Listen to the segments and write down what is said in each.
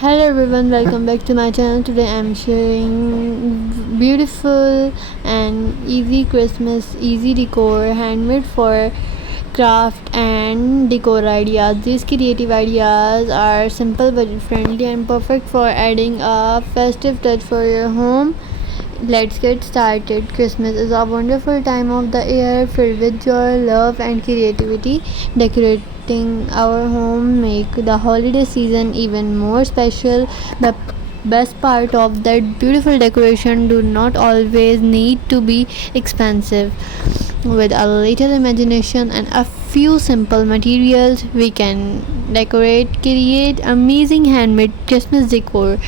Hello everyone, welcome back to my channel. Today I'm sharing beautiful and easy Christmas easy decor handmade for craft and decor ideas. These creative ideas are simple, budget friendly and perfect for adding a festive touch for your home. Let's get started. Christmas is a wonderful time of the year filled with joy, love, and creativity. Decorating our home make the holiday season even more special. The best part of that beautiful decoration do not always need to be expensive. With a little imagination and a few simple materials, we can create amazing handmade Christmas decor.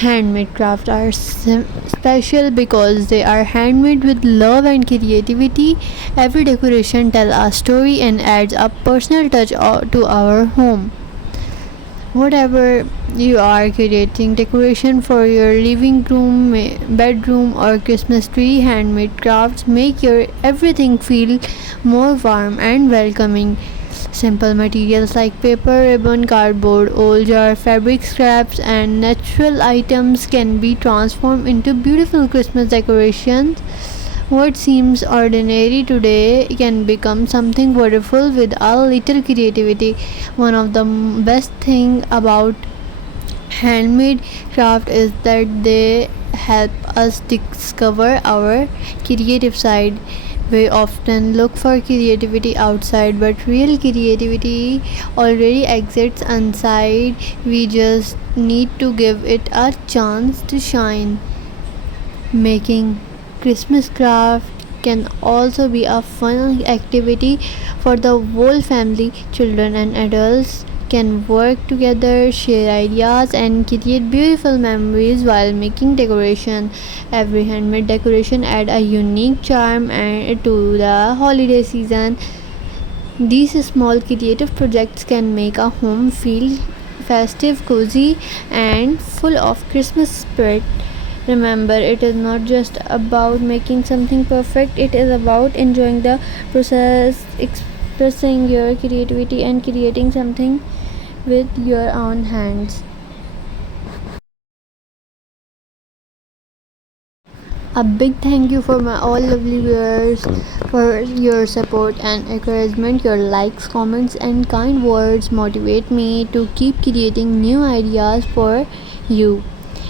Handmade crafts are special because they are handmade with love and creativity. Every decoration tells a story and adds a personal touch to our home. Whatever you are creating, decoration for your living room, bedroom, or Christmas tree, handmade crafts make your everything feel more warm and welcoming. Simple materials like paper, ribbon, cardboard, old jar, fabric scraps, and natural items can be transformed into beautiful Christmas decorations. What seems ordinary today can become something wonderful with a little creativity. One of the best things about handmade craft is that they help us discover our creative side. We often look for creativity outside, but real creativity already exists inside. We just need to give it a chance to shine. Making Christmas craft can also be a fun activity for the whole family. Children and adults can work together, share ideas, and create beautiful memories while making decoration. Every handmade decoration adds a unique charm to the holiday season. These small creative projects can make a home feel festive, cozy, and full of Christmas spirit. Remember, it is not just about making something perfect, it is about enjoying the process, expressing your creativity, and creating something with your own hands. A big thank you for my all lovely viewers for your support and encouragement. Your likes, comments, and kind words motivate me to keep creating new ideas for you.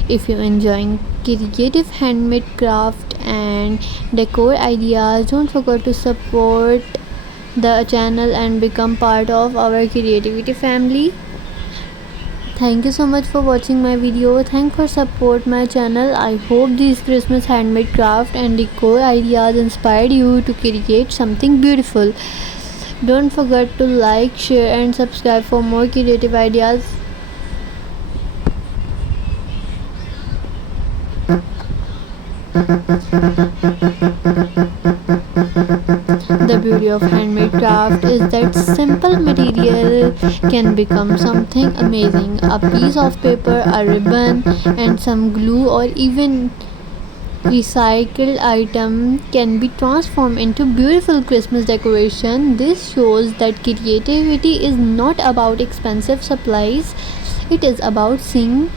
If you enjoying creative handmade craft and decor ideas, don't forget to support the channel and become part of our creativity family. Thank you so much for watching my video. Thanks for support my channel. I hope these Christmas handmade craft and decor ideas inspired you to create something beautiful. Don't forget to like, share, and subscribe for more creative ideas. The beauty of handmade craft is that simple material can become something amazing. A piece of paper, a ribbon, and some glue, or even recycled item can be transformed into beautiful Christmas decoration. This shows that creativity is not about expensive supplies. It is about seeing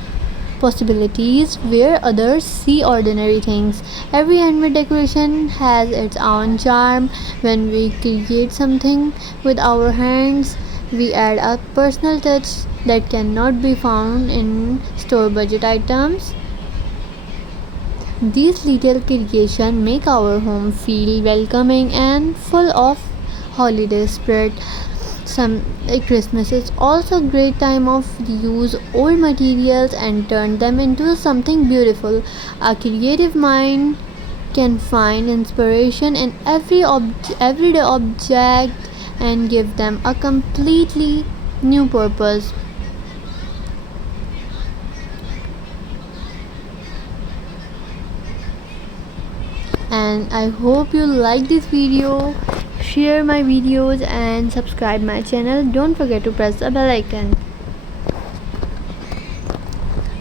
possibilities where others see ordinary things. Every handmade decoration has its own charm. When we create something with our hands, we add a personal touch that cannot be found in store budget items. These little creations make our home feel welcoming and full of holiday spirit. Christmas is also a great time of use old materials and turn them into something beautiful. A creative mind can find inspiration in everyday object and give them a completely new purpose. And I hope you like this video. Share my videos and subscribe my channel. Don't forget to press the bell icon.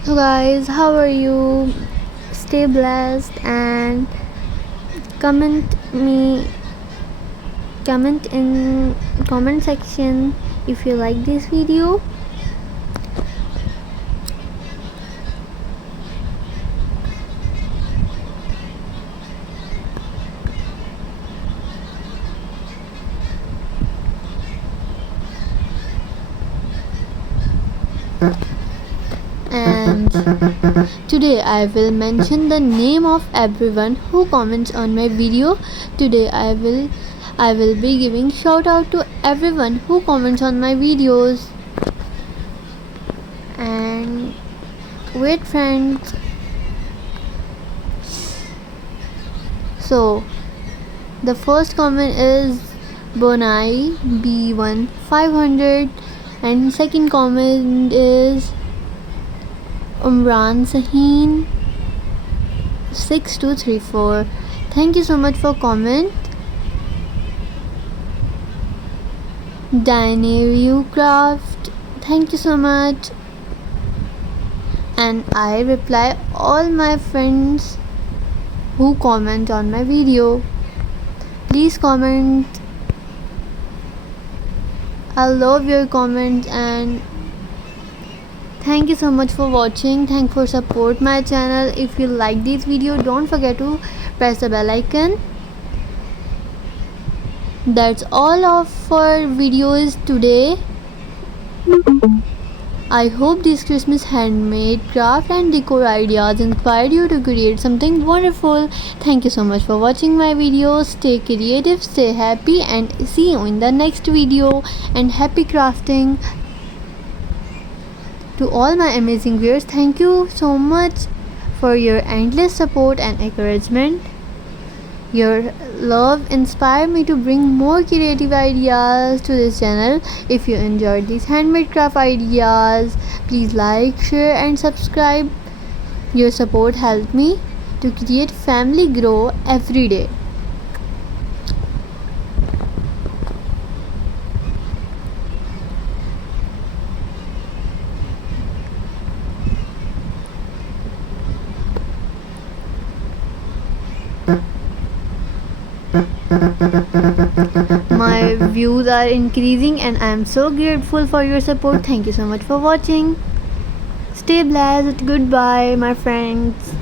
So guys, how are you? Stay blessed and comment in comment section if you like this video. Today I will mention the name of everyone who comments on my video. Today I will be giving shout out to everyone who comments on my videos. And wait friends. So the first comment is Bonai B1500 and second comment is Umran Saheen 6234. Thank you so much for comment. Dynaview Craft, thank you so much. And I reply all my friends who comment on my video. Please comment. I love your comments and thank you so much for watching. Thank for support my channel. If you like this video, don't forget to press the bell icon. That's all of our videos today. I hope these Christmas handmade craft and decor ideas inspired you to create something wonderful. Thank you so much for watching my videos. Stay creative, stay happy, and see you in the next video. And happy crafting to all my amazing viewers. Thank you so much for your endless support and encouragement. Your love inspired me to bring more creative ideas to this channel. If you enjoyed these handmade craft ideas, please like, share and subscribe. Your support helped me to create family grow every day. My views are increasing and I am so grateful for your support. Thank you so much for watching. Stay blessed. Goodbye, my friends.